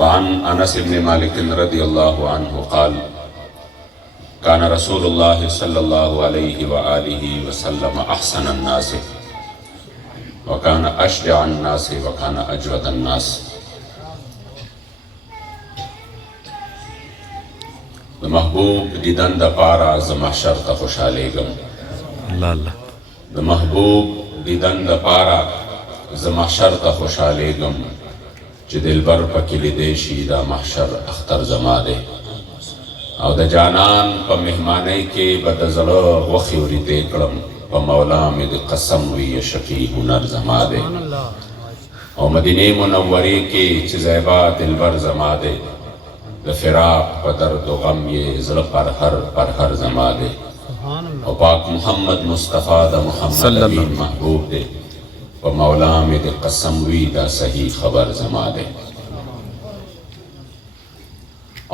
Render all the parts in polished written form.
وعن انس بن مالک رضی اللہ عنہ قال كان رسول اللہ صلی اللہ علیہ وآلہ وسلم احسن الناس وكان اشجع الناس وكان اجود الناس. د محبوب دیدن د پارا ز محشر ته خوشحالیږم. اللہ اللہ. د محبوب دیدن د پارا ز محشر ته خوشحالیږم چې دلبر پکې لیدی شي دا محشر اختر زما دی. او د جانان په مهمانۍ کې به د زړه غوښې وریتې کړم په مولا مې د قسم وي شفیع هنر زما دی. او مدینې منورې کې چې زیبا دلبر زما دی د فراق په درد و غم یې زړه پرهر زما دی. او پاک محمد مصطفیٰ د محمد امین محبوب دی په مولا مې د قسم وي دا صحیح خبر زما دی.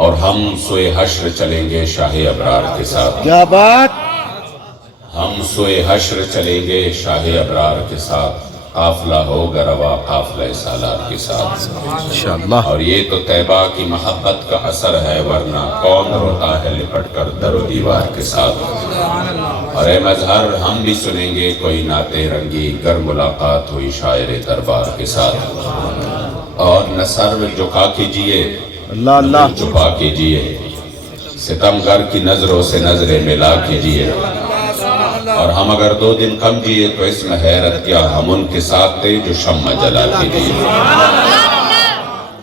اور ہم سوئے حشر چلیں گے شاہ ابرار کے ساتھ. کیا بات. ہم سوئے حشر چلیں گے شاہ ابرار کے ساتھ. قافلہ ہوگا روا قافلہ سالار کے ساتھ انشاءاللہ. اور یہ تو طیبہ کی محبت کا اثر ہے ورنہ کون روتا ہے لپٹ کر در و دیوار کے ساتھ. اور اے مظہر ہم بھی سنیں گے کوئی نعتِ رنگی گر ملاقات ہوئی شاعر دربار کے ساتھ. اور نہ سر جھکا کیجئے اللہ اللہ. چھپا کیجئے ستم گر کی نظروں سے نظریں ملا کیجئے. اور ہم اگر 2 دن کم جیے تو اس میں حیرت کیا ہم ان کے ساتھ تھے جو شمع جلا کیجئے.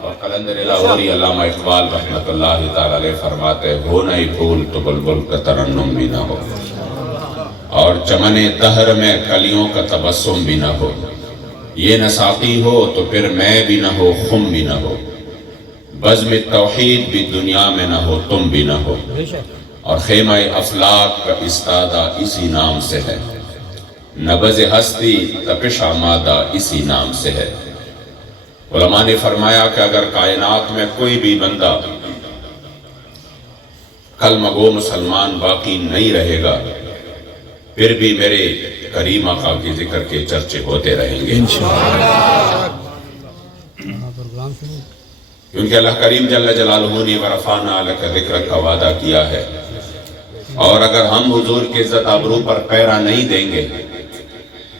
اور قلندر لاہوری علامہ اقبال رحمت اللہ تعالی علیہ فرماتے ہو نئی پھول تو بلبل کا ترنم بھی نہ ہو اور چمن دہر میں کلیوں کا تبسم بھی نہ ہو. یہ نہ ساقی ہو تو پھر میں بھی نہ ہو خم بھی نہ ہو. بزم توحید بھی دنیا میں نہ ہو تم بھی نہ ہو. اور خیمہ افلاک کا استادہ اسی نام سے ہے. نبض ہستی تپش آمادہ اسی نام سے ہے. علماء نے فرمایا کہ اگر کائنات میں کوئی بھی بندہ کلمہ گو مسلمان باقی نہیں رہے گا پھر بھی میرے کریم آقا کے ذکر کے چرچے ہوتے رہیں گے کیونکہ اللہ کریم جل جلالہ نے ورفعنا لک ذکرک کا وعدہ کیا ہے. اور اگر ہم حضور کی عزت آبرو پر پیرا نہیں دیں گے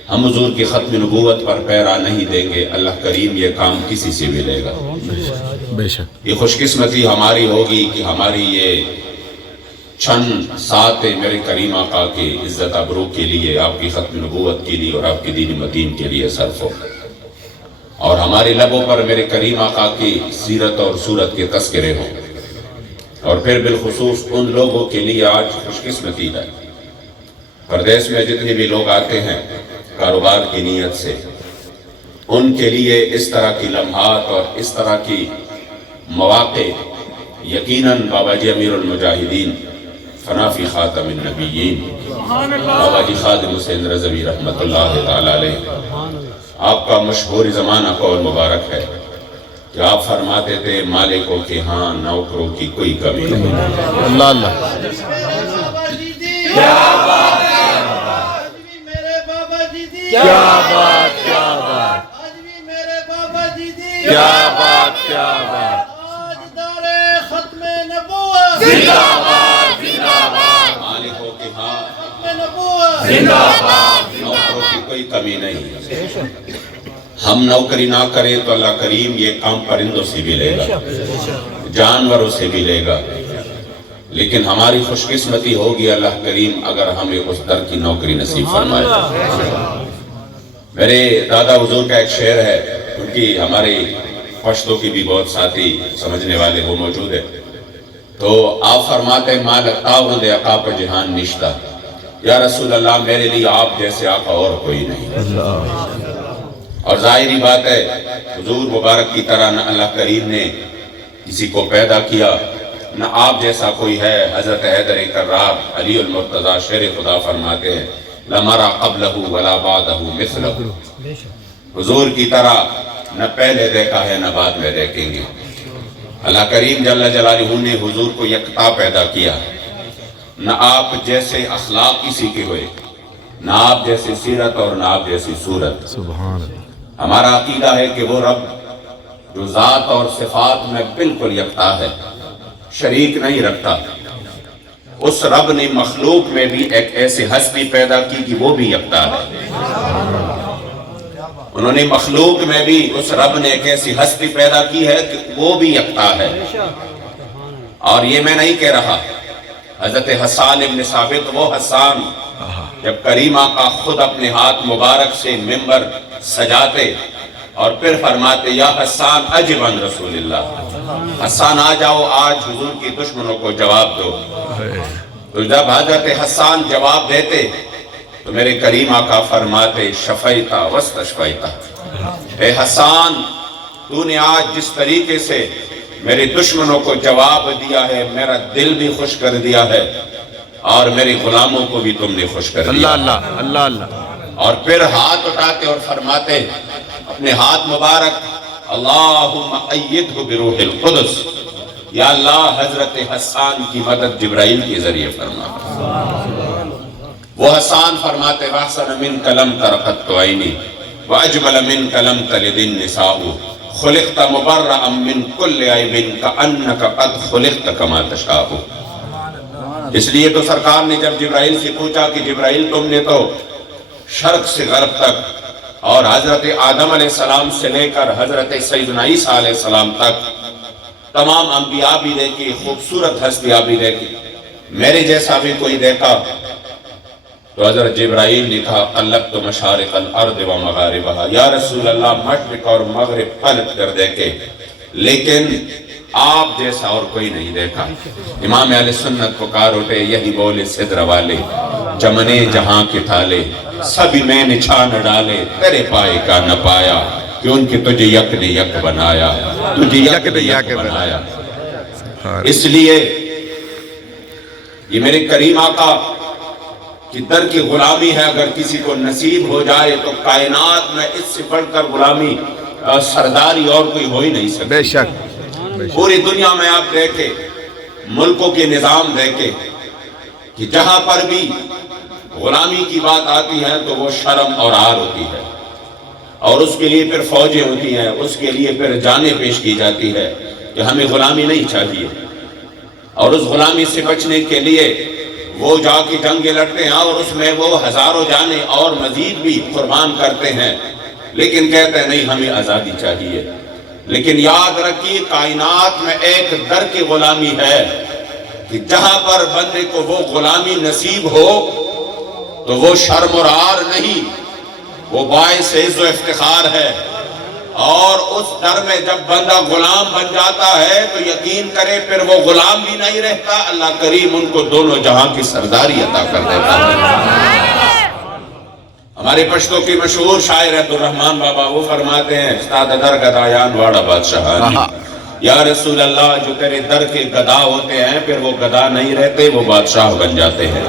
ہم حضور کی ختم نبوت پر پیرا نہیں دیں گے اللہ کریم یہ کام کسی سے بھی لے گا. بے شک یہ خوش قسمتی ہماری ہوگی کہ ہماری یہ چند ساتھ میرے کریم آقا کی عزت آبرو کے لیے آپ کی ختم نبوت کے لیے اور آپ کے دین مدین کے لیے صرف ہو. اور ہمارے لبوں پر میرے کریم آقا کی سیرت اور صورت کے تذکرے ہوں. اور پھر بالخصوص ان لوگوں کے لیے آج خوش قسمتی ہے پردیس میں جتنے بھی لوگ آتے ہیں کاروبار کی نیت سے ان کے لیے اس طرح کی لمحات اور اس طرح کی مواقع یقیناً بابا جی امیر المجاہدین فنافی خاتم النبیین بابا جی خادم حسین رضوی رحمت اللہ تعالی علیہ آپ کا مشہور زمانہ قول مبارک ہے کہ آپ فرماتے تھے مالکوں کے ہاں نوکروں کی کوئی کمی نہیں. اللہ اللہ. کیا بات میرے بابا جی دی. کیا بات کیا بات. آج بھی میرے بابا جی دی. کیا بات کیا بات. آج دار ختم نبوت. زندہ باد زندہ باد. مالکوں کے ہاں ختم نبوت. زندہ باد. نوکروں کی کوئی کمی نہیں. ہم نوکری نہ کریں تو اللہ کریم یہ کام پرندوں سے بھی لے گا جانوروں سے بھی لے گا. لیکن ہماری خوش قسمتی ہوگی اللہ کریم اگر ہمیں اس در کی نوکری نصیب فرمائے. میرے دادا حضور کا ایک شعر ہے ان کی ہمارے پشتوں کی بھی بہت ساتھی سمجھنے والے وہ موجود ہے. تو آپ فرماتے ماں لگتا ہوں دے آقا پر جہان نشتہ یا رسول اللہ میرے لیے آپ جیسے آقا اور کوئی نہیں. اور ظاہری بات ہے حضور مبارک کی طرح نہ اللہ کریم نے کسی کو پیدا کیا نہ آپ جیسا کوئی ہے. حضرت حیدر کرار علی المرتضیٰ شیر خدا فرماتے ہیں لمرا قبلہ ولا بعدہ مثلہ. حضور کی طرح نہ پہلے دیکھا ہے نہ بعد میں دیکھیں گے. اللہ کریم جل جلالہ نے حضور کو یکتا پیدا کیا. نہ آپ جیسے اخلاق کسی کے ہوئے نہ آپ جیسے سیرت اور نہ آپ جیسی صورت. سبحان اللہ. ہمارا عقیدہ ہے کہ وہ رب جو ذات اور صفات میں بالکل یکتا ہے، شریک نہیں رکھتا، اس رب نے مخلوق میں بھی ایک ایسی ہستی پیدا کی کہ وہ بھی یکتا ہے۔ انہوں نے مخلوق میں بھی اس رب نے ایک ایسی ہستی پیدا کی ہے کہ وہ بھی یکتا ہے۔ اور یہ میں نہیں کہہ رہا، حضرت حسان ابن ثابت وہ حسان جب کریم آقا خود اپنے ہاتھ مبارک سے ممبر سجاتے اور پھر فرماتے یا حسان عجب عن رسول اللہ، حسان آ جاؤ آج حضور کی دشمنوں کو جواب دو۔ تو جب حضرت حسان جواب دیتے تو میرے کریم آقا فرماتے شفیتا واستشفیتا، اے حسان تو نے آج جس طریقے سے میرے دشمنوں کو جواب دیا ہے، میرا دل بھی خوش کر دیا ہے اور میرے غلاموں کو بھی تم نے خوش کر دیا۔ اللہ اللہ اللہ۔ اور پھر ہاتھ اٹھاتے اور فرماتے اپنے ہاتھ مبارک اللہم ایدہ بروح القدس، یا اللہ حضرت حسان کی مدد جبرائیل کے ذریعے فرما۔ وہ حسان فرماتے وَأَحْسَنَ مِنْكَ لَمْ تَرَ قَطُّ عَيْنِي وَأَجْمَلَ مِنْكَ لَمْ تَلِدِ النِّسَاءُ خُلِقْتَ مُبَرَّأً مِنْ كُلِّ عَيْبٍ كَأَنَّكَ قَدْ خُلِقْتَ كَمَا تَشَاءُ۔ اس لیے تو سرکار نے جب جبرائیل سے پوچھا کہ جبرائیل تم نے تو شرق سے غرب تک اور حضرت آدم علیہ السلام سے لے کر حضرت سیدنا عیسیٰ علیہ السلام تک تمام انبیاء بھی دیکھی، خوبصورت ہستیاں بھی دیکھی، میرے جیسا بھی کوئی دیکھا؟ تو حضرت جبرائیل نے کہا قلبت مشارق الارض و مغاربہا، یا رسول اللہ مشرق اور مغرب پلٹ کر دیکھے لیکن آپ جیسا اور کوئی نہیں دیکھا۔ امام اہل سنت پکار اٹھے یہی بولے صدر والے، چمنے جہاں کے تھالے سبھی میں نے چھان ڈالے، تیرے پائے کا نہ پایا کیونکہ تجھے یک نے یک بنایا، تجھے یک نے یک بنایا۔ اس لیے یہ میرے کریم آقا کہ در کی غلامی ہے، اگر کسی کو نصیب ہو جائے تو کائنات میں اس سے بڑھ کر غلامی سرداری اور کوئی ہو ہی نہیں سکتی۔ بے شک پوری دنیا میں آپ دیکھیں، ملکوں کے نظام دیکھیں کہ جہاں پر بھی غلامی کی بات آتی ہے تو وہ شرم اور عار ہوتی ہے، اور اس کے لیے پھر فوجیں ہوتی ہیں، اس کے لیے پھر جانیں پیش کی جاتی ہے کہ ہمیں غلامی نہیں چاہیے، اور اس غلامی سے بچنے کے لیے وہ جا کے جنگیں لڑتے ہیں اور اس میں وہ ہزاروں جانیں اور مزید بھی قربان کرتے ہیں، لیکن کہتے ہیں نہیں ہمیں آزادی چاہیے۔ لیکن یاد رکھیے کائنات میں ایک در کی غلامی ہے کہ جہاں پر بندے کو وہ غلامی نصیب ہو تو وہ شرم اور عار نہیں، وہ باعث عز و افتخار ہے، اور اس در میں جب بندہ غلام بن جاتا ہے تو یقین کرے پھر وہ غلام بھی نہیں رہتا، اللہ کریم ان کو دونوں جہاں کی سرداری عطا کر دیتا ہے۔ ہمارے پشتوں کی مشہور شاعر عبد الرحمن بابا وہ فرماتے ہیں استاد در گدایان واڑا بادشاہانی، یا رسول اللہ جو تیرے در کے گدا ہوتے ہیں پھر وہ گدا نہیں رہتے، وہ بادشاہ بن جاتے ہیں۔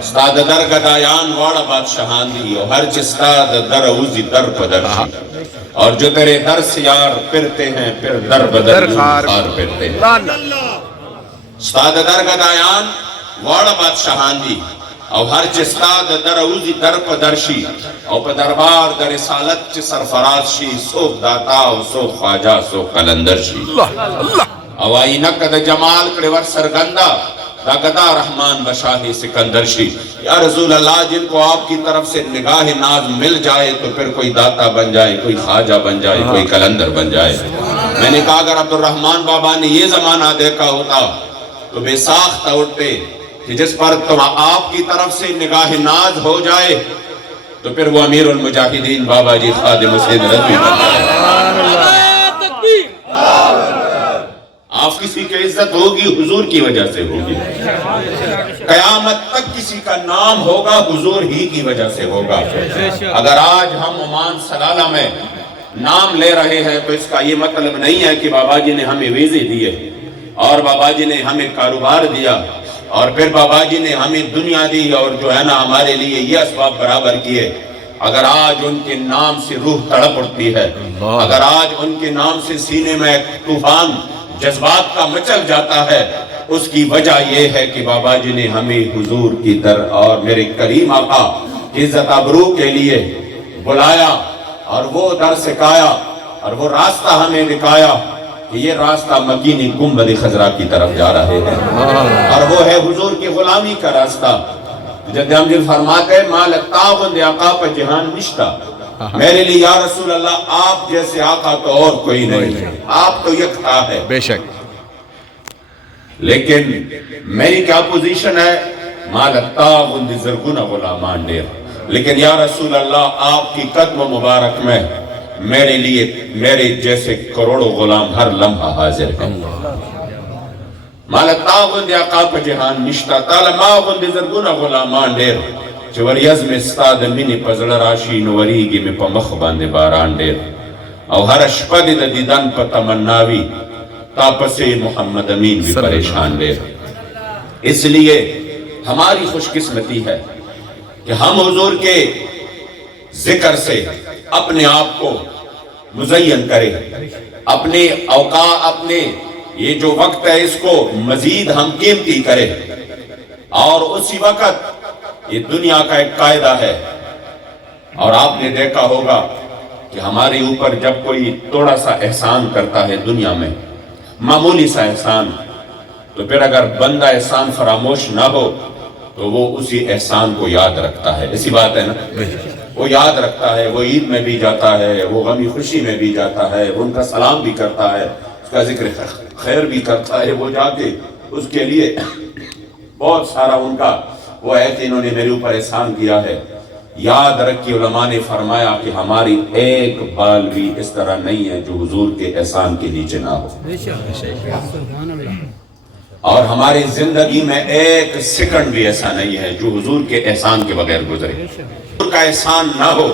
استاد در گدایان واڑا بادشاہانی اور ہر چستاد در اوزی در پدرشی، اور جو تیرے در سے یار پھرتے ہیں پھر در بدر خار پھرتے ہیں۔ استاد در گدایان واڑا بادشاہانی اور ہر چستاد در اوزی در پدرشی، اور پدربار در رسالت چ سرفراز شی، سو داتا سو خواجہ سو قلندر شی۔ اوائی نقد جمال کڑور سرگندہ دا گدا رحمان بشاہ سکندر شی۔ یا رسول اللہ جن کو آپ کی طرف سے نگاہ ناز مل جائے تو پھر کوئی داتا بن جائے، کوئی خواجہ بن جائے، کوئی قلندر بن جائے۔ میں نے کہا اگر عبد الرحمن بابا نے یہ زمانہ دیکھا ہوتا تو بے ساختہ اٹھتے کہ جس پر تم آپ کی طرف سے نگاہ ناز ہو جائے تو پھر وہ امیر المجاہدین بابا جی خادم حسین رضوی بن جائے۔ آپ کسی کی عزت ہوگی حضور کی وجہ سے ہوگی، قیامت تک کسی کا نام ہوگا حضور ہی کی وجہ سے ہوگا۔ اگر آج ہم عمان سلالہ میں نام لے رہے ہیں تو اس کا یہ مطلب نہیں ہے کہ بابا جی نے ہمیں ویزے دیے اور بابا جی نے ہمیں کاروبار دیا اور پھر بابا جی نے ہمیں دنیا دی اور جو ہے نا ہمارے لیے یہ اسباب برابر کیے۔ اگر آج ان کے نام سے روح تڑپ اٹھتی ہے، اگر آج ان کے نام سے سینے میں طوفان جذبات کا مچل جاتا ہے، اس کی وجہ یہ ہے کہ بابا جی نے ہمیں حضور کی در اور میرے کریم آقا عزت ابرو کے لیے بلایا اور وہ در سکھایا اور وہ راستہ ہمیں دکھایا کہ یہ راستہ مکینی گنبد خضرا کی طرف جا رہے ہیں، اور وہ ہے حضور کی غلامی کا راستہ۔ جد امجد فرماتے ہیں مال تاغند آقا پہ جہان نشتہ، میرے لیے یا رسول اللہ آپ جیسے آقا تو اور کوئی نہیں، آپ تو یکتا ہے۔ بے شک لیکن میری کیا پوزیشن ہے؟ مال تاغند زرگن غلامان دیر، لیکن یا رسول اللہ آپ کی قدم مبارک میں میرے لیے میرے جیسے کروڑوں غلام ہر لمحہ حاضر ہیں۔ مال تاغند آقا پہ جہان نشتہ تالا ماغند زرگن غلامان دیر، چور یزم استاد منی پزل راشی نوریگی میں پا مخ باندے باران دیر، او ہر شپد دا دیدن پا تمناوی تاپس محمد امین بھی پریشان دیر۔ اس لیے ہماری خوش قسمتی ہے کہ ہم حضور کے ذکر سے اپنے آپ کو مزین کریں، اپنے اوقات، اپنے یہ جو وقت ہے اس کو مزید ہم قیمتی کریں، اور اسی وقت یہ دنیا کا ایک قاعدہ ہے، اور آپ نے دیکھا ہوگا کہ ہمارے اوپر جب کوئی تھوڑا سا احسان کرتا ہے دنیا میں، معمولی سا احسان، تو پھر اگر بندہ احسان فراموش نہ ہو تو وہ اسی احسان کو یاد رکھتا ہے۔ اسی بات ہے نا، وہ یاد رکھتا ہے، وہ عید میں بھی جاتا ہے، وہ غمی خوشی میں بھی جاتا ہے، وہ ان کا سلام بھی کرتا ہے، اس کا ذکر خیر بھی کرتا ہے، وہ جا کے اس کے لیے بہت سارا ان کا وہ ہے کہ انہوں نے میرے اوپر احسان کیا ہے۔ یاد رکھی علماء نے فرمایا کہ ہماری ایک بال بھی اس طرح نہیں ہے جو حضور کے احسان کے نیچے نہ ہو، اور ہماری زندگی میں ایک سیکنڈ بھی ایسا نہیں ہے جو حضور کے احسان کے بغیر گزرے۔ حضور کا احسان نہ ہو،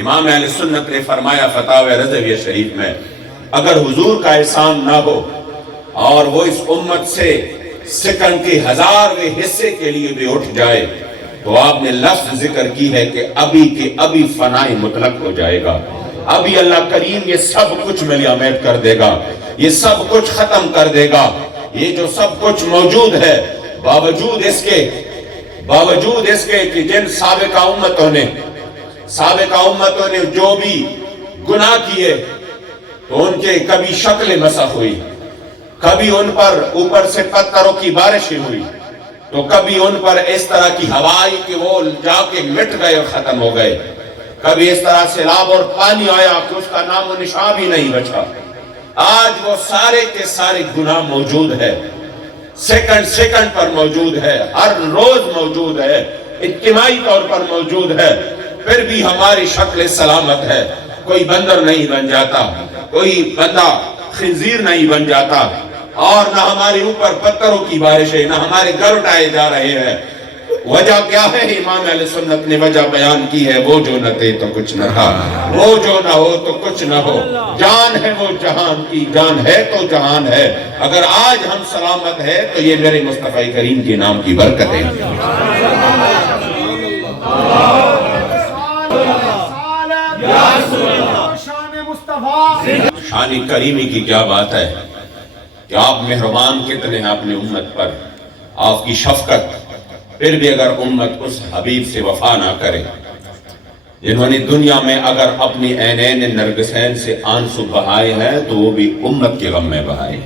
امام اہل سنت نے فرمایا فتاوی رضویہ شریف میں، اگر حضور کا احسان نہ ہو اور وہ اس امت سے سیکنڈ کے 1000ویں حصے کے لیے بھی اٹھ جائے تو آپ نے لفظ ذکر کی ہے کہ ابھی کے ابھی فنائے مطلق ہو جائے گا، ابھی اللہ کریم یہ سب کچھ ملیامت کر دے گا، یہ سب کچھ ختم کر دے گا۔ یہ جو سب کچھ موجود ہے باوجود اس کے کہ جن سابقہ امتوں نے جو بھی گناہ کیے تو ان کے کبھی شکل مسخ ہوئی، کبھی ان پر اوپر سے پتھروں کی بارشیں ہوئی، تو کبھی ان پر اس طرح کی ہوائی کہ وہ جا کے مٹ گئے اور ختم ہو گئے، کبھی اس طرح سیلاب اور پانی آیا کہ اس کا نام و نشان بھی نہیں بچا۔ آج وہ سارے کے سارے گناہ موجود ہے، سیکنڈ پر موجود ہے، ہر روز موجود ہے، اجتماعی طور پر موجود ہے، پھر بھی ہماری شکل سلامت ہے۔ کوئی بندر نہیں بن جاتا، کوئی بندہ خنزیر نہیں بن جاتا، اور نہ ہمارے اوپر پتھروں کی بارشیں، نہ ہمارے گھر اٹھائے جا رہے ہیں۔ وجہ کیا ہے؟ امام اہل سنت نے وجہ بیان کی ہے، وہ جو نہ تھے تو کچھ نہ تھا، وہ جو نہ ہو تو کچھ نہ ہو، جان ہے وہ جہان کی، جان ہے تو جہان ہے۔ اگر آج ہم سلامت ہے تو یہ میرے مصطفی کریم کے نام کی برکت ہے۔ شان کریمی کی کیا بات ہے کہ آپ مہربان کتنے ہیں اپنے امت پر، آپ کی شفقت، پھر بھی اگر امت اس حبیب سے وفا نہ کرے جنہوں نے دنیا میں اگر اپنی عینین نرگسین سے آنسو بہائے ہیں تو وہ بھی امت کے غم میں بہائے۔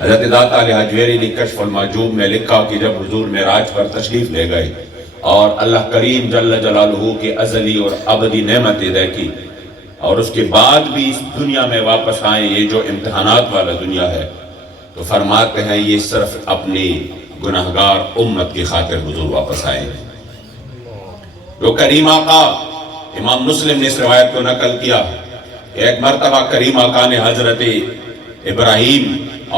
حضرت داتا علی حجویری نے کشف المحجوب میں لکھا کہ جب حضور معراج پر تشریف لے گئے اور اللہ کریم جل جلالہ کے ازلی اور ابدی نعمتیں دیکھی، اور اس کے بعد بھی اس دنیا میں واپس آئے، یہ جو امتحانات والا دنیا ہے، تو فرماتے ہیں یہ صرف اپنی گناہگار امت کی خاطر حضور واپس آئے ہیں۔ جو کریم آقا، امام مسلم نے اس روایت کو نقل کیا کہ ایک مرتبہ کریم آقا نے حضرت ابراہیم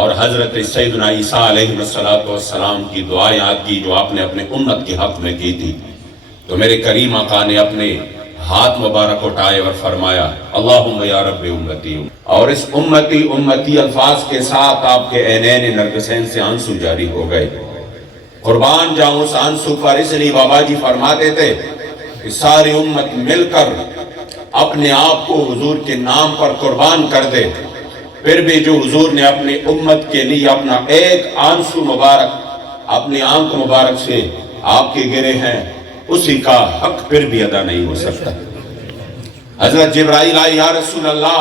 اور حضرت سیدنا عیسیٰ علیہ السلام کی دعا یاد کی جو آپ نے اپنے امت کے حق میں کی تھی، تو میرے کریم آقا نے اپنے ہاتھ مبارک اٹھائے اور فرمایا اللہم یا رب امتی، اور اس امتی الفاظ کے ساتھ آپ کے عینین نرگسین سے آنسو جاری ہو گئے۔ قربان جاؤں اس آنسو پر، اس لیے بابا جی فرماتے تھے کہ ساری امت مل کر اپنے آپ کو حضور کے نام پر قربان کر دے، پھر بھی جو حضور نے اپنی امت کے لیے اپنا ایک آنسو مبارک اپنی آنکھ مبارک سے آپ کے گرے ہیں، اسی کا حق پھر بھی ادا نہیں ہو سکتا۔ حضرت جبرائیل آئے، یا رسول اللہ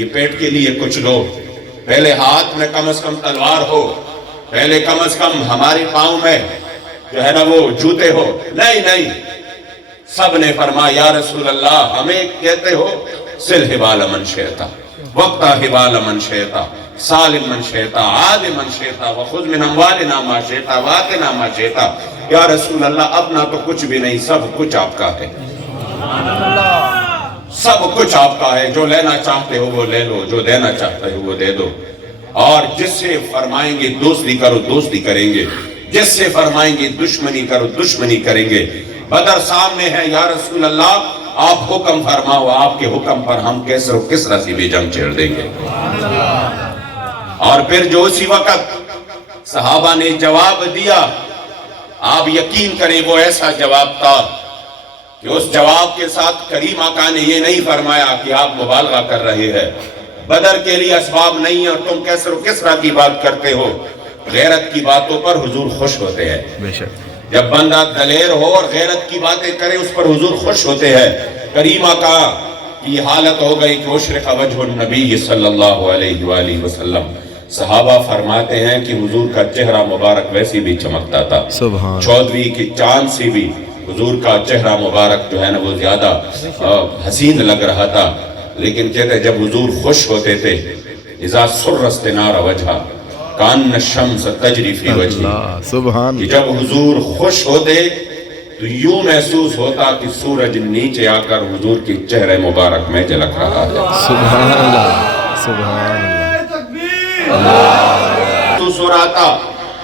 یہ پیٹ کے لیے کچھ لو، پہلے ہاتھ میں کم از کم تلوار ہو، پہلے کم از کم ہمارے پاؤں میں جو ہے نا وہ جوتے ہو۔ نہیں، سب نے فرمایا یا رسول اللہ ہمیں کہتے ہو سل حبال من شئتا وقتا حبال من شئتا سالم من شئتا عادم من شئتا وخذ من اموالنا ما شئتا واتنا ما شئتا۔ یا رسول اللہ اپنا تو کچھ بھی نہیں، سب کچھ آپ کا ہے، سب کچھ آپ کا ہے، جو لینا چاہتے ہو وہ لے لو، جو دینا چاہتے ہو وہ دے دو، اور جس سے فرمائیں گے دوستی کرو دوستی کریں گے، جس سے فرمائیں گے دشمنی کرو دشمنی کریں گے۔ بدر سامنے ہے، یا رسول اللہ آپ حکم فرماؤ، آپ کے حکم پر ہم کیسر و کسرا سے بھی جنگ چھیڑ دیں گے۔ اور پھر جو اسی وقت صحابہ نے جواب دیا، آپ یقین کریں وہ ایسا جواب تھا کہ اس جواب کے ساتھ کریم آقا نے یہ نہیں فرمایا کہ آپ مبالغہ کر رہے ہیں، بدر کے لیے اسباب نہیں اور تم کیسر و کسرا کی بات کرتے ہو۔ غیرت کی باتوں پر حضور خوش ہوتے ہیں، بے شک جب بندہ دلیر ہو اور غیرت کی باتیں کرے اس پر حضور خوش ہوتے ہیں۔ کریم آقا کی حالت ہو گئی کہ اشرق وجہ النبی صلی اللہ علیہ وآلہ وسلم، صحابہ فرماتے ہیں کہ حضور کا چہرہ مبارک ویسے بھی چمکتا تھا، سبحان چودھویں کی چاند سے بھی حضور کا چہرہ مبارک جو ہے نا وہ زیادہ حسین لگ رہا تھا، لیکن کہتے ہیں جب حضور خوش ہوتے تھے اذا سر استنار وجہ کان الشمس تجری فی وجہی، اللہ سبحان کہ جب حضور خوش ہوتے تو یوں محسوس ہوتا کہ سورج نیچے آ کر حضور کی چہرے مبارک میں جھلک رہا ہے۔ سبحان اللہ سبحان اللہ تو سور آتا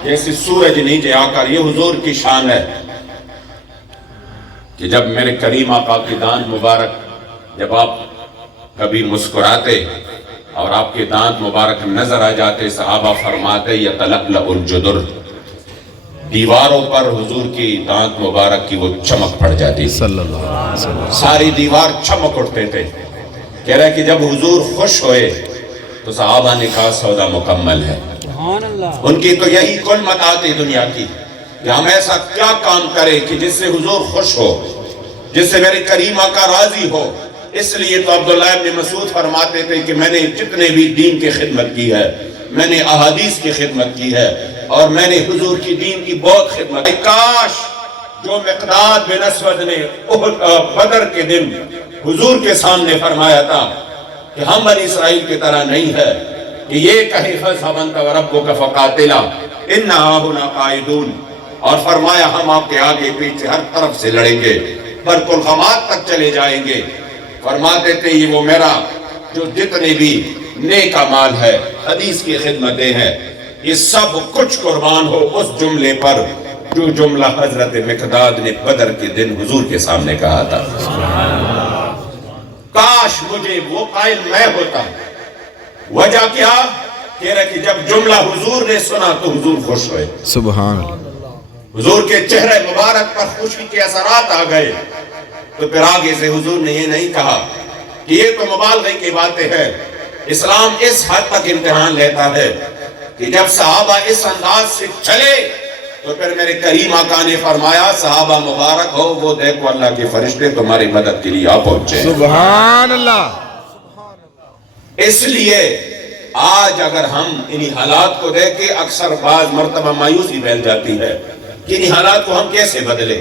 جیسے سورج نیچے آ کر، یہ حضور کی شان ہے کہ جب میرے کریم آقا کی دانت مبارک، جب آپ کبھی مسکراتے اور آپ کے دانت مبارک نظر آ جاتے، صحابہ فرماتے یتلألأ الجدر، دیواروں پر حضور کی دانت مبارک کی وہ چمک پڑ جاتی، صلی اللہ علیہ وسلم ساری دیوار چمک اٹھتے تھے۔ کہہ رہے کہ جب حضور خوش ہوئے تو صحابہ نے کہا سودا مکمل ہے۔ ان کی تو یہی کل متاع تھی دنیا کی کہ ہم ایسا کیا کام کریں کہ جس سے حضور خوش ہو، جس سے میرے کریم آقا راضی ہو۔ اس لیے تو عبداللہ ابن مسعود فرماتے تھے کہ میں نے جتنے بھی دین کی خدمت کی ہے، میں نے احادیث کی خدمت کی ہے اور میں نے حضور کی دین کی بہت خدمت کی۔ کاش جو مقداد بن اسود نے بدر کے دن حضور کے سامنے فرمایا تھا کہ ہم بنی اسرائیل کی طرح نہیں ہے کہ یہ کہے فَاذْهَبْ أَنْتَ وَرَبُّكَ فَقَاتِلَا إِنَّا هَاهُنَا قَاعِدُونَ، اور فرمایا ہم آپ کے آگے پیچھے ہر طرف سے لڑیں گے، برکلغمات تک چلے جائیں گے۔ فرماتے تھے یہ وہ میرا جو جتنے بھی نیک اعمال ہے، حدیث کی خدمتیں ہیں، یہ سب کچھ قربان ہو اس جملے پر جو جملہ حضرت مقداد نے بدر کے دن حضور کے سامنے کہا تھا۔ کاش مجھے وہ قائل میں ہوتا۔ وجہ کیا؟ کہہ رہے کہ جب جملہ حضور نے سنا تو حضور خوش ہوئے، سبحان اللہ حضور کے چہرے مبارک پر خوشی کے اثرات آ گئے۔ تو پھر آگے سے حضور نے یہ نہیں کہا کہ یہ تو مبالغے کی باتیں ہیں، اسلام اس حد تک امتحان لیتا ہے کہ جب صحابہ اس انداز سے چلے تو پھر میرے کریم آقا نے فرمایا صحابہ مبارک ہو، وہ دیکھو اللہ کے فرشتے تمہاری مدد کے لیے آ پہنچے۔ سبحان اللہ اس لیے آج اگر ہم انہی حالات کو دیکھیں اکثر بعض مرتبہ مایوسی پھیل جاتی ہے کہ انہی حالات کو ہم کیسے بدلیں۔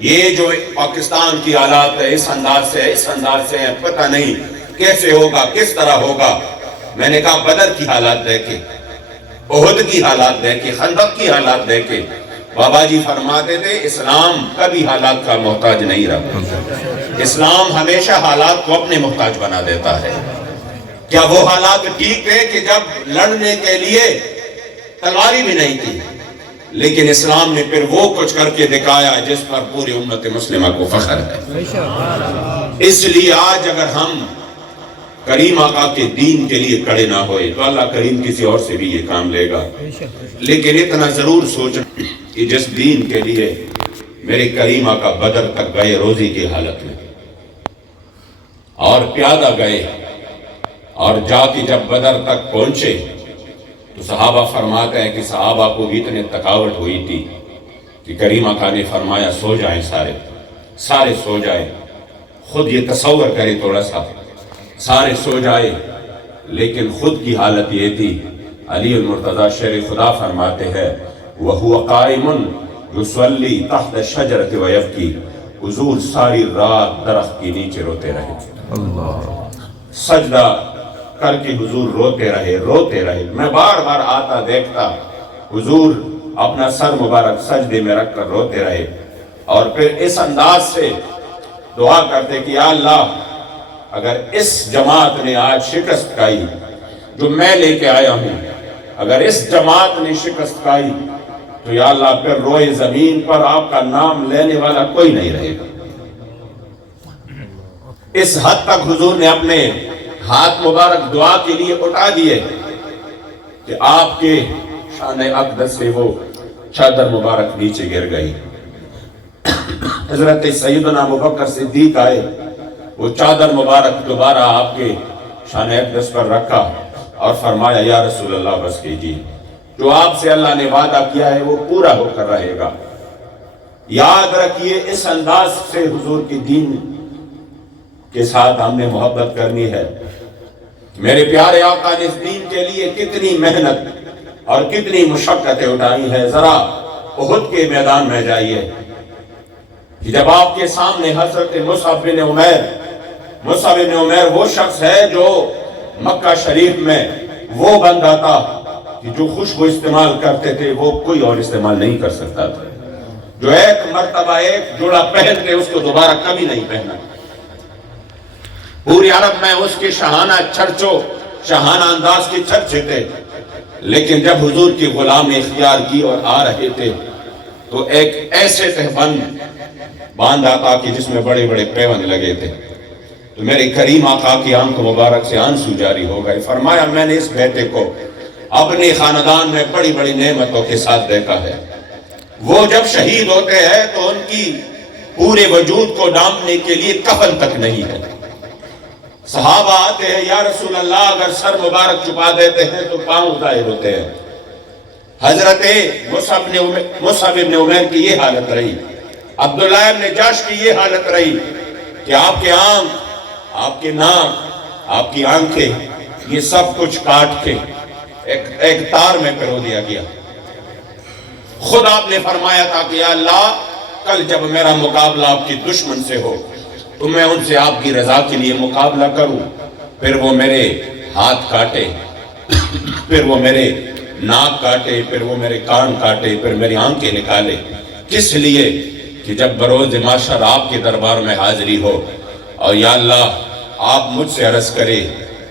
یہ جو پاکستان کی حالات ہے اس انداز سے ہے، پتہ نہیں کیسے ہوگا، کس طرح ہوگا۔ میں نے کہا بدر کی حالات دیکھیں، احد کی حالات دیکھیں، خندق کی حالات دیکھیں۔ بابا جی فرماتے تھے اسلام کبھی حالات کا محتاج نہیں رہا، اسلام ہمیشہ حالات کو اپنے محتاج بنا دیتا ہے۔ کیا وہ حالات ٹھیک تھے کہ جب لڑنے کے لیے تلواری بھی نہیں تھی، لیکن اسلام نے پھر وہ کچھ کر کے دکھایا جس پر پوری امت مسلمہ کو فخر ہے۔ اس لیے آج اگر ہم کریم آقا کے دین کے لیے کڑے نہ ہوئے تو اللہ کریم کسی اور سے بھی یہ کام لے گا، لیکن اتنا ضرور سوچیں کہ جس دین کے لیے میرے کریم آقا بدر تک گئے روزی کی حالت میں اور پیادہ گئے، اور جا کے جب بدر تک پہنچے تو صحابہ فرماتے ہیں کہ صحابہ کو اتنے تھکاوٹ ہوئی تھی کہ کریم آقا نے فرمایا سو جائیں، سارے سو جائیں۔ خود یہ تصور کرے تھوڑا سا، سارے سو جائے لیکن خود کی حالت یہ تھی. علی المرتضی شیر خدا فرماتے ہیں وَهُوَ قَائِمٌ يُصَلِّي تَحْتَ الشَّجَرَةِ وَيَبْكِي. حضور ساری رات درخت کے نیچے روتے رہے. سجدہ کر کے حضور روتے رہے. میں بار بار آتا دیکھتا حضور اپنا سر مبارک سجدے میں رکھ کر روتے رہے اور پھر اس انداز سے دعا کرتے کہ یا اللہ اگر اس جماعت نے آج شکست کھائی جو میں لے کے آیا ہوں، اگر اس جماعت نے شکست کھائی تو یا اللہ پھر روئے زمین پر آپ کا نام لینے والا کوئی نہیں رہے گا. اس حد تک حضور نے اپنے ہاتھ مبارک دعا کے لیے اٹھا دیے کہ آپ کے شان اقدس سے وہ چادر مبارک نیچے گر گئی. حضرت سیدنا ابوبکر صدیق آئے، وہ چادر مبارک دوبارہ آپ کے شان اقدس پر رکھا اور فرمایا یا رسول اللہ بس کیجیے، جو آپ سے اللہ نے وعدہ کیا ہے وہ پورا ہو کر رہے گا. یاد رکھیے اس انداز سے حضور کی دین کے ساتھ ہم نے محبت کرنی ہے. میرے پیارے آقا نے اس دین کے لیے کتنی محنت اور کتنی مشقتیں اٹھائی ہیں. ذرا احد کے میدان میں جائیے کہ جب آپ کے سامنے حضرت مصعب بن عمیر وہ شخص ہے جو مکہ شریف میں وہ بندہ تھا کہ جو خوشبو استعمال کرتے تھے وہ کوئی اور استعمال نہیں کر سکتا تھا، جو ایک مرتبہ ایک جوڑا پہن کے اس کو دوبارہ کبھی نہیں پہنا. پوری عرب میں اس کے شاہانہ انداز کے چرچے تھے، لیکن جب حضور کی غلام اختیار کی اور آ رہے تھے تو ایک ایسے تہبند باندھا تھا کہ جس میں بڑے بڑے پیوند لگے تھے. تو میرے کریم آقا کی آنکھ مبارک سے آنسو جاری ہو گئے. فرمایا میں نے اس بیٹے کو اپنے خاندان میں بڑی بڑی نعمتوں کے ساتھ دیکھا ہے. وہ جب شہید ہوتے ہیں تو ان کی پورے وجود کو ڈھانپنے کے لیے کفن تک نہیں ہے. صحابہ آتے ہیں یا رسول اللہ اگر سر مبارک چھپا دیتے ہیں تو پاؤں ظاہر ہوتے ہیں. حضرت مصعب بن عمیر کی یہ حالت رہی، عبداللہ بن جاش کی یہ حالت رہی کہ آپ کے آنکھ، آپ کے ناک، آپ کی آنکھیں یہ سب کچھ کاٹ کے ایک تار میں پرو دیا گیا. خود آپ نے فرمایا تھا کہ یا اللہ کل جب میرا مقابلہ آپ کی دشمن سے ہو تو میں ان سے آپ کی رضا کے لیے مقابلہ کروں. پھر وہ میرے ہاتھ کاٹے، پھر وہ میرے ناک کاٹے، پھر وہ میرے کان کاٹے، پھر میری آنکھیں نکالے. کس لیے؟ کہ جب بروز محشر آپ کے دربار میں حاضری ہو اور یا اللہ آپ مجھ سے عرض کرے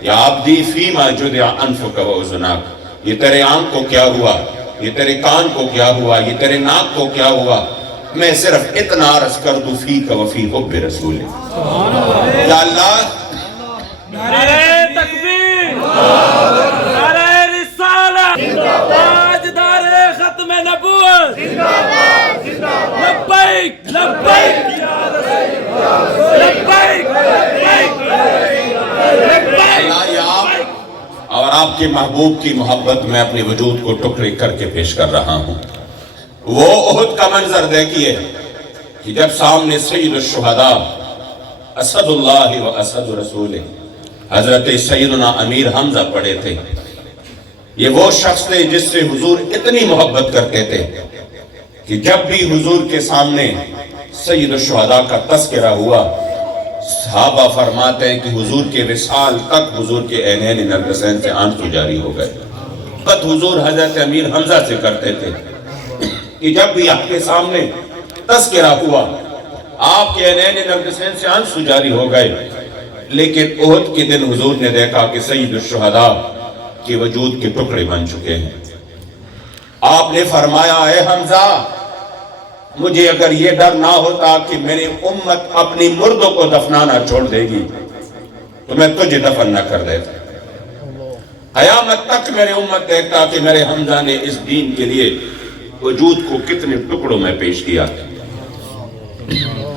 یا عبدی فیما جدع انفک و اذناک، یہ تیرے آنکھ کو کیا ہوا، یہ تیرے کان کو کیا ہوا، یہ تیرے ناک کو کیا ہوا، میں صرف اتنا عرض کر دوں فیک و فی حب رسول. یا اللہ نعرہ تکبیر، نعرہ رسالت، تاجدار ختم نبوت، لبیک لبیک یا رسول اللہ، لبیک اللہ آپ اور آپ کے محبوب کی محبت میں اپنے وجود کو ٹکڑے کر کے پیش کر رہا ہوں. وہ احد کا منظر دیکھیے کہ جب سامنے سید الشہداء اسد اللہ و اسد رسول حضرت سیدنا امیر حمزہ پڑے تھے. یہ وہ شخص تھے جس سے حضور اتنی محبت کرتے تھے کہ جب بھی حضور کے سامنے سید الشہداء کا تذکرہ ہوا صحابہ فرماتے ہیں کہ حضور کے وصال تک حضور کے عینین نرگسین سے آنسو جاری ہو گئے. خط حضور حضرت امیر حمزہ سے کرتے تھے کہ جب بھی آپ کے سامنے تذکرہ ہوا آپ کے عینین نرگسین سے آنسو جاری ہو گئے. لیکن احد کے دن حضور نے دیکھا کہ سید الشہداء کے وجود کے ٹکڑے بن چکے ہیں. آپ نے فرمایا اے حمزہ مجھے اگر یہ ڈر نہ ہوتا کہ میری امت اپنی مردوں کو دفنانا چھوڑ دے گی تو میں تجھے دفن نہ کر دیتا. قیامت تک میری امت دیکھتا کہ میرے حمزہ نے اس دین کے لیے وجود کو کتنے ٹکڑوں میں پیش کیا.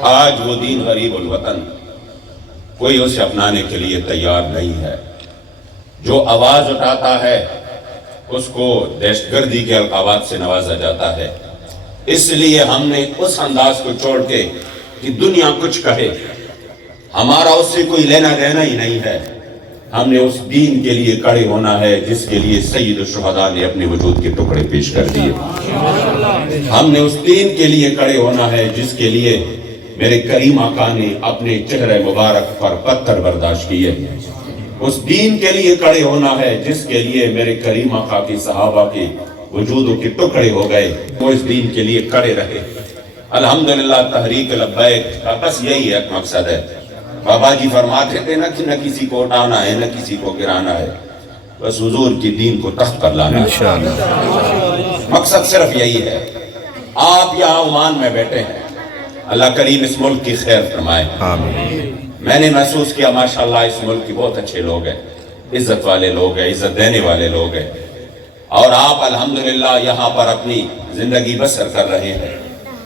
آج وہ دین غریب الوطن، کوئی اسے اپنانے کے لیے تیار نہیں ہے. جو آواز اٹھاتا ہے اس کو دہشت گردی کے القابات سے نوازا جاتا ہے. اس لیے ہم نے اس انداز کو چھوڑ کے کہ دنیا کچھ کہے، ہمارا اس سے کوئی لینا دینا ہی نہیں ہے. ہم نے اس دین کے لیے کڑے ہونا ہے جس کے لیے سید الشہداء نے اپنے وجود کے ٹکڑے پیش کر دیے. ہم نے اس دین کے لیے کڑے ہونا ہے جس کے لیے میرے کریم آقا نے اپنے چہرے مبارک پر پتھر برداشت کیے. اس دین کے لیے کڑے ہونا ہے جس کے لیے میرے کریم آقا کی صحابہ کے وجودوں کے ٹکڑے ہو گئے. وہ اس دین کے لیے کڑے رہے. الحمدللہ تحریک لبیک کا بس یہی ایک مقصد ہے. بابا جی فرماتے تھے نا کہ نہ کسی کو اٹھانا ہے نہ کسی کو گرانا ہے, بس حضور کی دین کو تخت پر لانا ہے. انشاءاللہ. مقصد صرف یہی ہے. آپ یہاں عمان میں بیٹھے ہیں, اللہ کریم اس ملک کی خیر فرمائے. آمین. میں نے محسوس کیا ماشاءاللہ اس ملک کے بہت اچھے لوگ ہیں, عزت والے لوگ ہیں, عزت دینے والے لوگ ہیں, اور آپ الحمدللہ یہاں پر اپنی زندگی بسر کر رہے ہیں.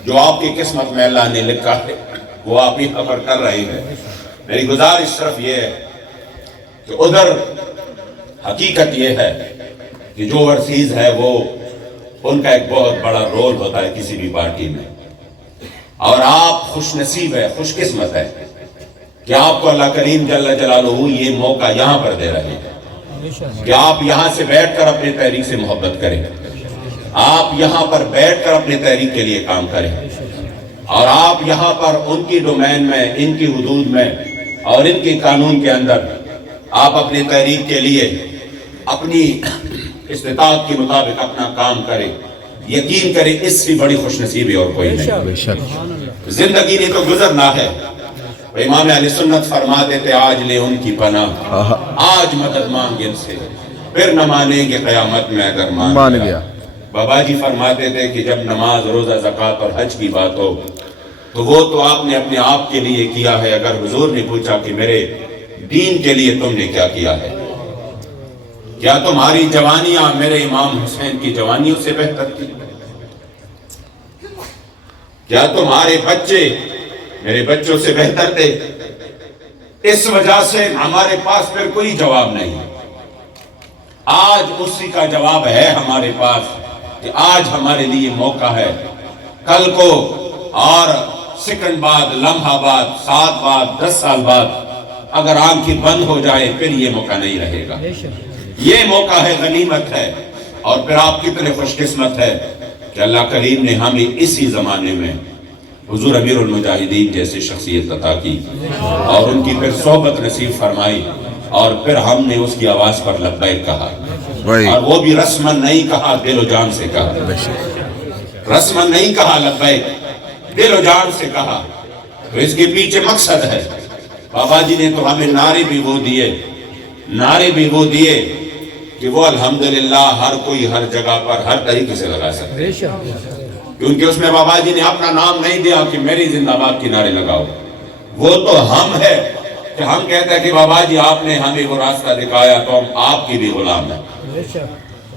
جو آپ کی قسمت میں اللہ نے لکھا ہے وہ آپ یہاں پر کر رہے ہیں. میری گزارش صرف یہ ہے کہ ادھر حقیقت یہ ہے کہ جو ورسیز ہے وہ ان کا ایک بہت بڑا رول ہوتا ہے کسی بھی پارٹی میں, اور آپ خوش نصیب ہے, خوش قسمت ہے کہ آپ کو اللہ کریم جل جلالہ یہ موقع یہاں پر دے رہے ہیں کہ آپ یہاں سے بیٹھ کر اپنے تحریک سے محبت کریں, آپ یہاں پر بیٹھ کر اپنے تحریک کے لیے کام کریں, اور آپ یہاں پر ان کی ڈومین میں, ان کی حدود میں اور ان کے قانون کے اندر آپ اپنے تحریک کے لیے اپنی استطاعت کے مطابق اپنا کام کریں. یقین کریں اس سے بڑی خوش نصیبی اور کوئی نہیں. بے شک. زندگی نے تو گزرنا ہے. امام اہل سنت فرماتے تھے آج لے ان کی پناہ, آج مدد مانگ ان سے, پھر نہ مانیں گے قیامت میں اگر مان گیا. بابا جی فرماتے تھے کہ جب نماز, روزہ, زکوٰۃ اور حج کی بات ہو تو وہ تو آپ نے اپنے آپ کے لیے کیا ہے. اگر حضور نے پوچھا کہ میرے دین کے لیے تم نے کیا کیا ہے, کیا تمہاری جوانیاں میرے امام حسین کی جوانیوں سے بہتر تھی؟ کیا تمہارے بچے میرے بچوں سے بہتر تھے؟ اس وجہ سے ہمارے پاس پھر کوئی جواب نہیں. آج اسی کا جواب ہے ہمارے پاس کہ آج ہمارے لیے موقع ہے. کل کو اور سیکنڈ بعد, لمحہ بعد, ساتھ بعد, 10 سال بعد اگر آنکھیں بند ہو جائے پھر یہ موقع نہیں رہے گا. یہ موقع ہے, غنیمت ہے. اور پھر آپ کتنے خوش قسمت ہے کہ اللہ کریم نے ہمیں اسی زمانے میں حضور امیر المجاہدین جیسے شخصیت عطا کی اور ان کی پھر صحبت نصیب فرمائی, اور پھر ہم نے اس کی آواز پر لبیک کہا, اور وہ بھی رسمن نہیں کہا, دل و جان سے کہا. رسمن نہیں کہا لبیک, دل و جان سے کہا. تو اس کے پیچھے مقصد ہے. بابا جی نے تو ہمیں نعرے بھی وہ دیے کہ وہ الحمدللہ ہر کوئی ہر جگہ پر ہر طریقے سے لگا سکتے ہیں, کیونکہ اس میں بابا جی نے اپنا نام نہیں دیا کہ میری زندہ باد کی نعرے لگاؤ. وہ تو ہم ہے کہ ہم کہتے ہیں کہ بابا جی آپ نے ہمیں وہ راستہ دکھایا تو ہم آپ کی بھی غلام ہیں.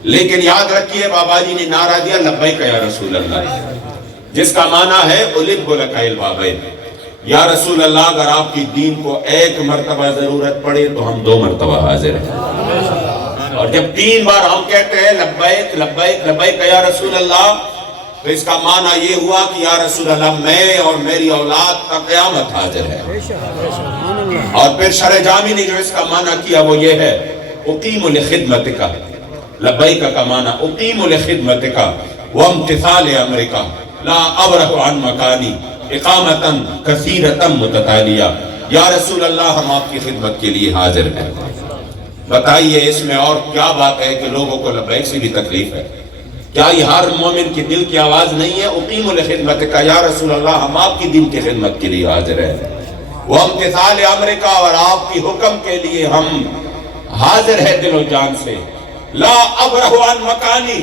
لیکن یاد رکھیے بابا جی نے نعرہ دیا لبیک یا رسول اللہ, جس کا معنی ہے الب لک البابین. یا رسول اللہ اگر آپ کی دین کو ایک مرتبہ ضرورت پڑے تو ہم 2 مرتبہ حاضر ہیں, اور جب 3 بار ہم کہتے ہیں لبیک لبیک لبیک یا رسول اللہ تو اس کا معنی یہ ہوا کہ یا رسول اللہ میں اور میری اولاد کا قیامت حاضر ہے. اور پھر شرع جامی نے جو اس کا معنی کیا وہ یہ ہے اقیم لخدمتک. لبیک کا معنی اقیم لخدمتک وامتثال امرک لا ابرح عن مکانی اقامتا کثیرتا متتالیہ. یا رسول اللہ ہم آپ کی خدمت کے لیے حاضر ہیں. بتائیے اس میں اور کیا بات ہے کہ لوگوں کو لبیک سے بھی تکلیف ہے؟ کیا یہ ہر مومن کی دل کی آواز نہیں ہے اقیم لخدمتک یا رسول اللہ ہم آپ کی دین کی خدمت کے لیے حاضر ہیں. وہ امتثال امرک اور آپ کی حکم کے لیے ہم حاضر ہے دل و جان سے. لا ابرح عن مکانی,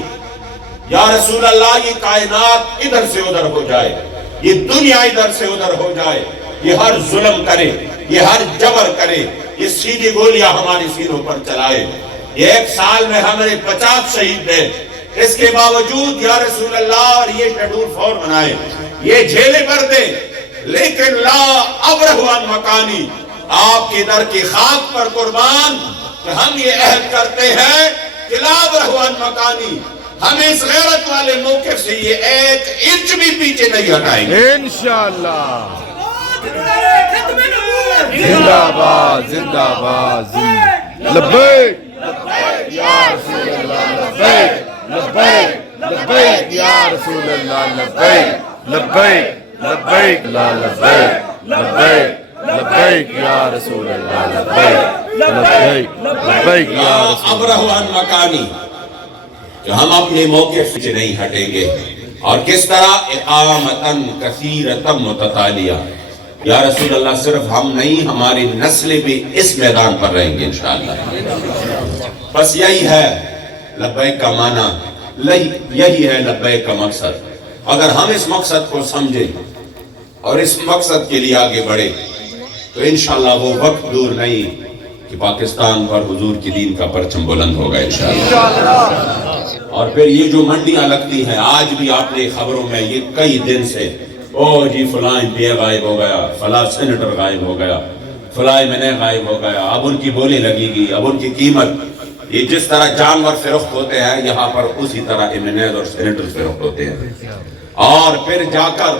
یا رسول اللہ یہ کائنات ادھر سے ادھر ہو جائے, یہ دنیا ادھر سے ادھر ہو جائے, یہ ہر ظلم کرے, یہ ہر جبر کرے, یہ سیدھی گولیاں ہماری سینوں پر چلائے, یہ 1 سال میں ہمارے 50 شہید ہیں, اس کے باوجود یا رسول اللہ اور یہ شیڈول 4 بنائے, یہ جھیلیں بھر دے, لیکن لا ابرح عن مکانی, آپ کی در کی خاک پر قربان کہ ہم یہ عہد کرتے ہیں کہ لا ابرح عن مکانی, ہم اس غیرت والے موقف سے یہ 1 انچ بھی پیچھے نہیں ہٹائیں گے انشاءاللہ. زندہ باد زندہ باد. لبیک یا رسول اللہ لبیک لبیک لبیک یا رسول اللہ لبیک لبیک لبیک لا لبیک لبیک لبیک یا رسول اللہ لبیک لبیک لبیک یا رسول ابرہ عن مکانی کہ ہم اپنے موقف سے نہیں ہٹیں گے. اور کس طرح اقامتاً کثیرتاً متتالیہ. یا رسول اللہ صرف ہم نہیں ہماری نسلیں بھی اس میدان پر رہیں گے انشاءاللہ. بس یہی ہے لبیک کا معنی, یہی ہے لبیک کا مقصد. اگر ہم اس مقصد کو سمجھیں اور اس مقصد کے لیے آگے بڑھے تو انشاءاللہ وہ وقت دور نہیں کہ پاکستان پر حضور کی دین کا پرچم بلند ہوگا انشاءاللہ. اور پھر یہ جو منڈیاں لگتی ہیں آج بھی آپ نے خبروں میں یہ کئی دن سے جی فلاں ایم غائب ہو گیا, فلاں سینیٹر غائب ہو گیا, فلاں ایم غائب ہو گیا, اب ان کی بولی لگے گی, اب ان کی قیمت. یہ جس طرح جانور فروخت ہوتے ہیں یہاں پر اسی طرح ایم اور سینیٹر فروخت ہوتے ہیں. اور پھر جا کر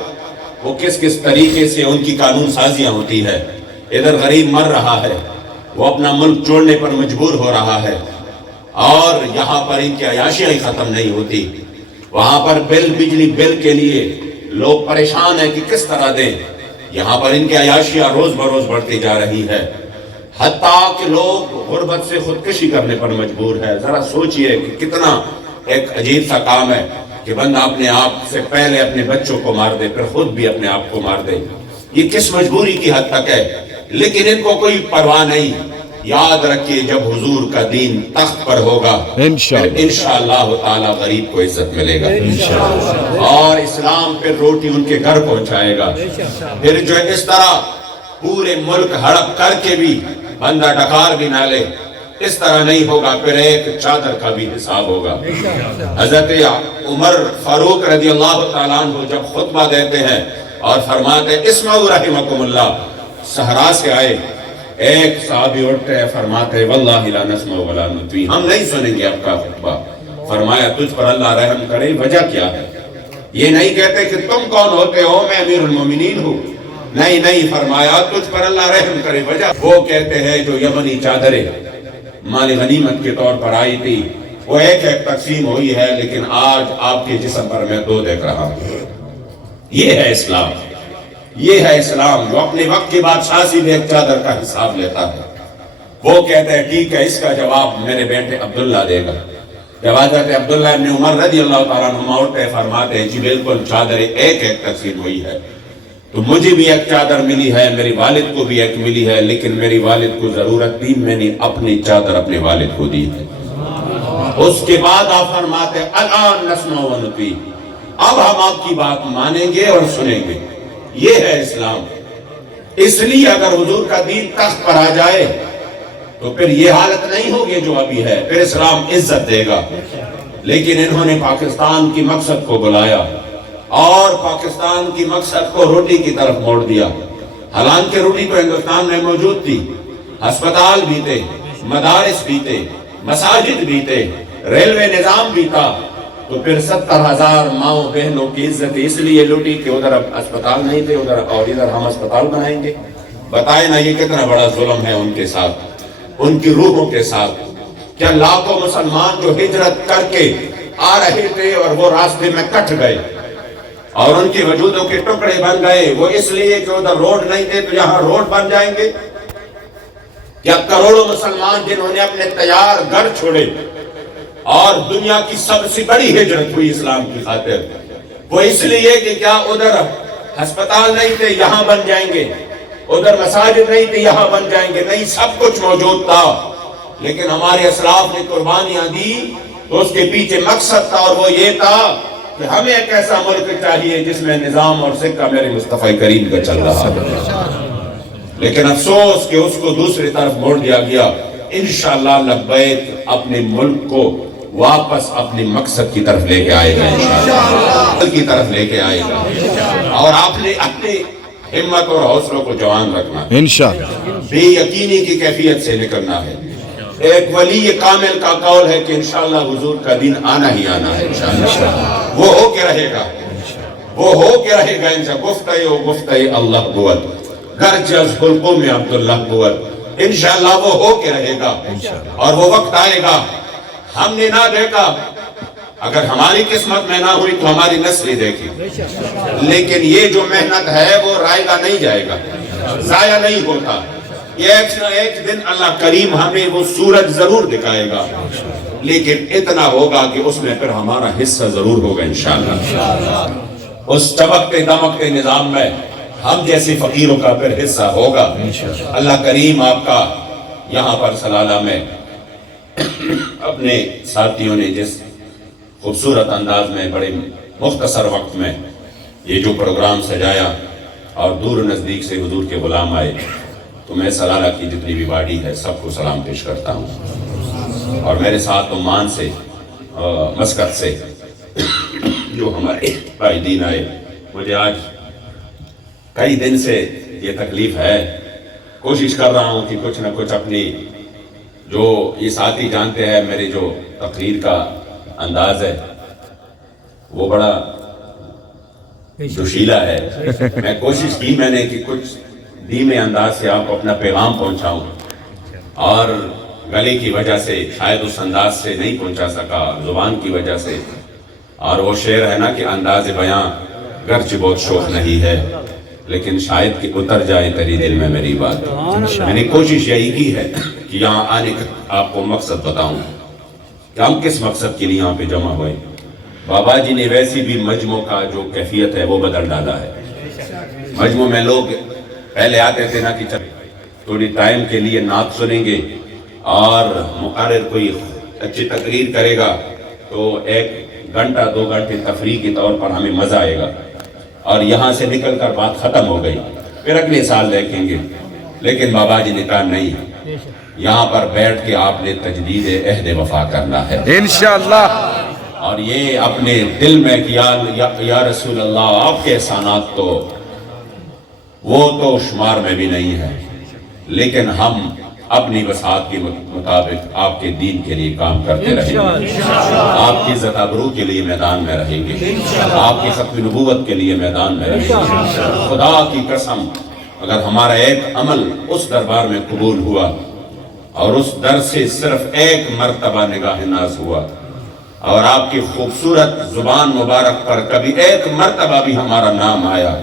وہ کس طریقے سے ان کی قانون سازیاں ہوتی ہے. ادھر غریب مر رہا ہے, وہ اپنا ملک چھوڑنے پر مجبور ہو رہا ہے, اور یہاں پر ان کی عیاشیاں ہی ختم نہیں ہوتی. وہاں پر بجلی بل کے لیے لوگ پریشان ہیں کہ کس طرح دیں. یہاں پر ان کی عیاشیاں روز بروز بڑھتی جا رہی ہے, حتیٰ کہ لوگ غربت سے خودکشی کرنے پر مجبور ہے. ذرا سوچئے کہ کتنا ایک عجیب سا کام ہے کہ بندہ اپنے آپ سے پہلے اپنے بچوں کو مار دے, پھر خود بھی اپنے آپ کو مار دے. یہ کس مجبوری کی حد تک ہے, لیکن ان کو کوئی پرواہ نہیں. یاد رکھیے جب حضور کا دین تخت پر ہوگا انشاءاللہ تعالی غریب کو عزت ملے گا, اور اسلام پھر روٹی ان کے گھر پہنچائے گا. پھر جو اس طرح پورے ملک ہڑپ کر کے بھی بندہ ڈکار بھی نہ لے, اس طرح نہیں ہوگا. پھر ایک چادر کا بھی حساب ہوگا. حضرت عمر فاروق رضی اللہ تعالیٰ عنہ جب خطبہ دیتے ہیں اور فرماتے اسمعوا رحمکم اللہ, صحرا سے آئے, ایک صحابی اٹھتے ہیں فرماتے واللہ لا نسمع ولا نطیع, ہم نہیں سنیں گے آپ کا خطبہ. فرمایا تجھ پر اللہ رحم کرے, وجہ کیا ہے؟ یہ نہیں کہتے کہ تم کون ہوتے ہو, میں امیر المومنین ہوں. نہیں, فرمایا تجھ پر اللہ رحم کرے, وجہ وہ کہتے ہیں جو یمنی چادریں مال غنیمت کے طور پر آئی تھی وہ ایک تقسیم ہوئی ہے, لیکن آج آپ کے جسم پر میں 2 دیکھ رہا ہوں. یہ ہے اسلام, یہ ہے اسلام جو اپنے وقت کی بادشاہ سے بھی ایک چادر کا حساب لیتا ہے. وہ کہتے ہیں ٹھیک ہے, اس کا جواب میرے بیٹے عبداللہ دے گا. جب حضرت عبداللہ ابن عمر رضی اللہ تعالیٰ عنہ اٹھتے فرماتے ہیں جی بالکل چادریں ایک تقسیم ہوئی ہے, تو مجھے بھی ایک چادر ملی ہے, میری والد کو بھی ایک ملی ہے, لیکن میری والد کو ضرورت تھی, میں نے اپنی چادر اپنے والد کو دی ہے. اس کے بعد آپ فرماتے ہیں الان نسمع و نطیع, اب ہم آپ کی بات مانیں گے اور سنیں گے. یہ ہے اسلام. اس لیے اگر حضور کا دین تخت پر آ جائے تو پھر یہ حالت نہیں ہوگی جو ابھی ہے, پھر اسلام عزت دے گا. لیکن انہوں نے پاکستان کی مقصد کو بلایا اور پاکستان کی مقصد کو روٹی کی طرف موڑ دیا. حالانکہ روٹی تو ہندوستان میں موجود تھی, ہسپتال بھی تھے, مدارس بھی تھے, مساجد بھی تھے, ریلوے نظام بھی تھا. تو پھر 70,000 ماؤں بہنوں کی عزت اس لیے لوٹی کہ ادھر اب اسپتال نہیں تھے, ادھر اور ادھر ہم اسپتال بنائیں گے. بتائیں نا یہ کتنا بڑا ظلم ہے ان کے ساتھ, ان کی روحوں کے ساتھ. کیا لاکھوں مسلمان جو ہجرت کر کے آ رہے تھے اور وہ راستے میں کٹ گئے اور ان کی وجودوں کے ٹکڑے بن گئے, وہ اس لیے کہ ادھر روڈ نہیں تھے تو یہاں روڈ بن جائیں گے. کیا کروڑوں مسلمان جنہوں نے اپنے تیار گھر چھوڑے اور دنیا کی سب سے بڑی ہجرت ہوئی اسلام کی خاطر, وہ اس لیے کہ کیا ادھر ہسپتال نہیں تھے یہاں بن جائیں گے, ادھر مساجد نہیں تھے یہاں بن جائیں گے. نہیں, سب کچھ موجود تھا, لیکن ہمارے اسلاف نے قربانیاں دی تو اس کے پیچھے مقصد تھا, اور وہ یہ تھا کہ ہمیں ایک ایسا ملک چاہیے جس میں نظام اور سکہ میرے مصطفیٰ کریم کا چل رہا ہے. لیکن افسوس کہ اس کو دوسری طرف موڑ دیا گیا. انشاءاللہ لبیک اپنے ملک کو واپس اپنے مقصد کی طرف لے کے آئے گا, انشاءاللہ کی طرف لے کے آئے گا. اور آپ نے اپنی ہمت اور حوصلوں کو جوان رکھنا, انشاءاللہ بے یقینی کی کیفیت سے نکلنا ہے. ایک ولی کامل کا قول ہے کہ انشاءاللہ حضور کا دین آنا ہی آنا ہے انشاءاللہ. وہ ہو کے رہے گا, وہ ہو کے رہے گا. انشاءاللہ گفتہ اللہ بود گرچہ از حلقوں میں عبداللہ بود, انشاءاللہ وہ ہو کے رہے گا، اور وہ وقت آئے گا ہم نے نہ دیکھا، اگر ہماری قسمت میں نہ ہوئی تو ہماری نسلیں دیکھی، لیکن یہ جو محنت ہے وہ رائے گا نہیں جائے گا، ضائع نہیں ہوتا۔ یہ ایک دن اللہ کریم ہمیں وہ سورج ضرور دکھائے گا، لیکن اتنا ہوگا کہ اس میں پھر ہمارا حصہ ضرور ہوگا انشاءاللہ۔ اس چمکتے دمکتے نظام میں ہم جیسے فقیروں کا پھر حصہ ہوگا۔ اللہ کریم آپ کا یہاں پر سلالہ میں اپنے ساتھیوں نے جس خوبصورت انداز میں بڑے مختصر وقت میں یہ جو پروگرام سجایا اور دور نزدیک سے حضور کے غلام آئے، تو میں سلالہ کی جتنی بھی باڈی ہے سب کو سلام پیش کرتا ہوں، اور میرے ساتھ عمان سے مسقط سے جو ہمارے بھائی دین آئے، مجھے آج کئی دن سے یہ تکلیف ہے، کوشش کر رہا ہوں کہ کچھ نہ کچھ اپنی جو یہ ساتھی جانتے ہیں میرے جو تقریر کا انداز ہے وہ بڑا جوشیلا ہے، میں کوشش کی میں نے کہ کچھ دھیمے انداز سے آپ کو اپنا پیغام پہنچاؤں، اور گلے کی وجہ سے شاید اس انداز سے نہیں پہنچا سکا، زبان کی وجہ سے، اور وہ شعر ہے نا کہ انداز بیاں گرچہ بہت شوق نہیں ہے لیکن شاید کہ اتر جائے تیری دل میں میری بات۔ میں نے کوشش یہی کی ہے کہ یہاں آنے کا آپ کو مقصد بتاؤں کہ ہم کس مقصد کے لیے یہاں پہ جمع ہوئے۔ بابا جی نے ویسی بھی مجمع کا جو کیفیت ہے وہ بدل ڈالا ہے۔ مجمع میں لوگ پہلے آتے تھے نا کہ تھوڑی ٹائم کے لیے نعت سنیں گے اور مقرر کوئی اچھی تقریر کرے گا تو 1 گھنٹہ 2 گھنٹے تفریح کے طور پر ہمیں مزہ آئے گا، اور یہاں سے نکل کر بات ختم ہو گئی، پھر اگلے سال دیکھیں گے۔ لیکن بابا جی نے کہا نہیں، یہاں پر بیٹھ کے آپ نے تجدید عہد وفا کرنا ہے انشاءاللہ، اور یہ اپنے دل میں کہ یا رسول اللہ آپ کے احسانات تو وہ تو شمار میں بھی نہیں ہے، لیکن ہم اپنی وسعت کے مطابق آپ کے دین کے لیے کام کرتے رہیں گے، آپ کی عزت آبرو کے لیے میدان میں رہیں گے، آپ کی ختم نبوت کے لیے میدان میں رہیں گے۔ خدا کی قسم اگر ہمارا ایک عمل اس دربار میں قبول ہوا اور اس در سے صرف 1 مرتبہ نگاہ ناز ہوا اور آپ کی خوبصورت زبان مبارک پر کبھی 1 مرتبہ بھی ہمارا نام آیا،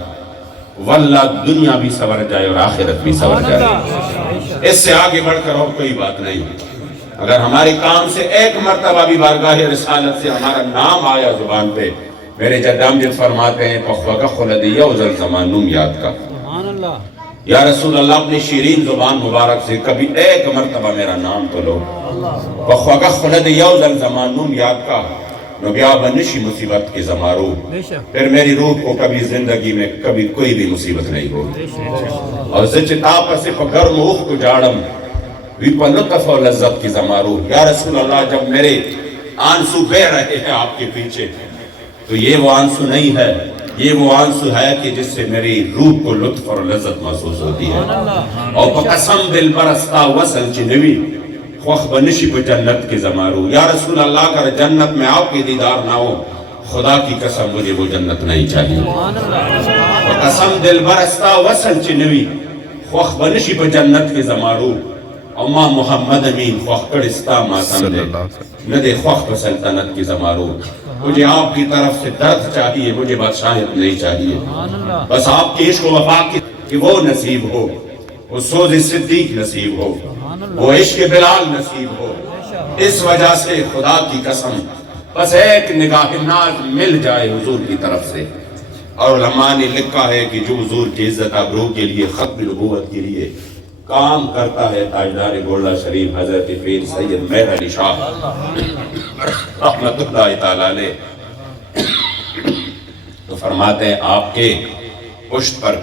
واللہ دنیا بھی سور جائے اور آخرت بھی سور جائے، اس سے آگے بڑھ کر اور کوئی بات نہیں۔ اگر ہمارے کام سے 1 مرتبہ بھی بارگاہ رسالت سے ہمارا نام آیا زبان پہ، میرے جد امجد فرماتے ہیں پخوگا خلد یوزل زمانوم یاد کا، یا رسول اللہ اپنی شیرین زبان مبارک سے کبھی 1 مرتبہ میرا نام تو لو، پخوگا خلد یوزل زمانوم یاد کا، نبیا بنشی مصیبت کے زمارو، پھر میری روح کو کبھی زندگی میں کبھی کوئی بھی مصیبت نہیں ہوگی، اور زچتا پس گرم اوخ کو جاڑم وی پر لطف و لذت کی زمارو۔ یا رسول اللہ جب میرے آنسو بہ رہے ہیں آپ کے پیچھے تو یہ وہ آنسو نہیں ہے، یہ وہ آنسو ہے کہ جس سے میری روح کو لطف اور لذت محسوس ہوتی ہے، اور قسم دل برستا وصل چنوی خوخ بنشی پہ جنت کے زمارو۔ یا رسول اللہ اگر جنت میں آپ کی دیدار نہ ہو، خدا کی قسم مجھے وہ جنت نہیں چاہیے۔ قسم دل برستا وصل چنوی خوخ بنشی پہ جنت کے زمارو، اما محمد امین خوخ کڑستا ماتم دے ندے خوخ پہ سلطنت کے زمارو۔ مجھے آپ کی طرف سے درد چاہیے، مجھے بادشاہت نہیں چاہیے، بس آپ کی عشق و وفا کی وہ نصیب ہو، وہ سوز صدیق نصیب ہو، وہ عشق بلال نصیب ہو۔ اس وجہ سے خدا کی قسم بس 1 نگاہ ناز مل جائے حضور کی طرف سے، اور علماء نے لکھا ہے کہ جو حضور کی عزت آبرو کے لیے ختم نبوت کے لیے کام کرتا ہے تاجدار گولڈا شریف حضرت پیر سید مہر علی شاہ رحمت اللہ تعالیٰ علیہ، تو فرماتے ہیں آپ کے پشت پر